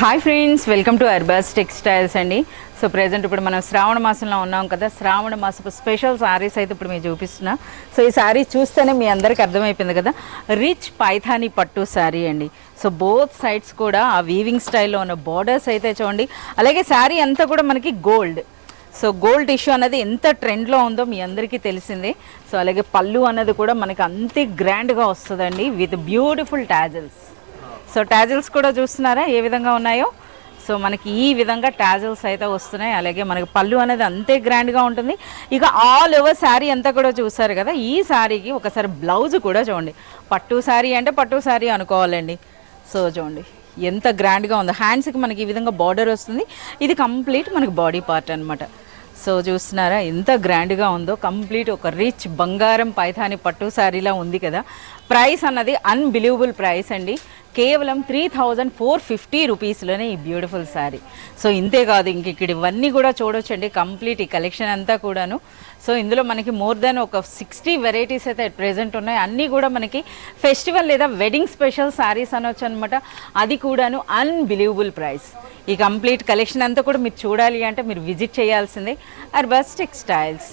Hi friends, welcome to Arbaz textiles అండి. So present ఇప్పుడు మనం శ్రావణ మాసంలో ఉన్నాం కదా. శ్రావణ మాసపు స్పెషల్ శారీస్ అయితే ఇప్పుడు మేము చూపిస్తున్నా. సో ఈ శారీ చూస్తేనే మీ అందరికీ అర్థమైపోయింది కదా, రిచ్ పైథానీ పట్టు శారీ అండి. సో బోత్ సైడ్స్ కూడా ఆ వీవింగ్ స్టైల్లో ఉన్న బార్డర్స్ అయితే చూడండి. అలాగే శారీ అంతా కూడా మనకి గోల్డ్. సో గోల్డ్ టిష్యూ అనేది ఎంత ట్రెండ్లో ఉందో మీ అందరికీ తెలిసిందే. సో అలాగే పళ్ళు అన్నది కూడా మనకి అంతే గ్రాండ్గా వస్తుందండి with beautiful tassels. So tassels కూడా చూస్తున్నారా ఏ విధంగా ఉన్నాయో. సో మనకి ఈ విధంగా టాజిల్స్ అయితే వస్తున్నాయి. అలాగే మనకి పళ్ళు అనేది అంతే గ్రాండ్గా ఉంటుంది. ఇక ఆల్ ఓవర్ శారీ అంతా కూడా చూసారు కదా. ఈ శారీకి ఒకసారి బ్లౌజ్ కూడా చూడండి. పట్టు శారీ అంటే పట్టు శారీ అనుకోవాలండి. సో చూడండి ఎంత గ్రాండ్గా ఉందో. హ్యాండ్స్కి మనకి ఈ విధంగా బార్డర్ వస్తుంది. ఇది కంప్లీట్ మనకి బాడీ పార్ట్ అనమాట. సో చూస్తున్నారా ఎంత గ్రాండ్గా ఉందో. కంప్లీట్ ఒక రిచ్ బంగారం పైథాని పట్టు శారీలా ఉంది కదా. ప్రైస్ అన్నది అన్బిలీవబుల్ ప్రైస్ అండి. కేవలం 3450 రూపీస్లోనే ఈ బ్యూటిఫుల్ శారీ. సో ఇంతే కాదు, ఇంక ఇక్కడ ఇవన్నీ కూడా చూడొచ్చండి. కంప్లీట్ ఈ కలెక్షన్ అంతా కూడాను. సో ఇందులో మనకి మోర్ దాన్ ఒక 60 వెరైటీస్ అయితే ప్రెజెంట్ ఉన్నాయి. అన్నీ కూడా మనకి ఫెస్టివల్ లేదా వెడ్డింగ్ స్పెషల్ శారీస్ అనొచ్చు అనమాట. అది కూడాను అన్బిలీవబుల్ ప్రైస్. ఈ కంప్లీట్ కలెక్షన్ అంతా కూడా మీరు చూడాలి అంటే మీరు విజిట్ చేయాల్సిందే అర్బాస్ టెక్స్టైల్స్.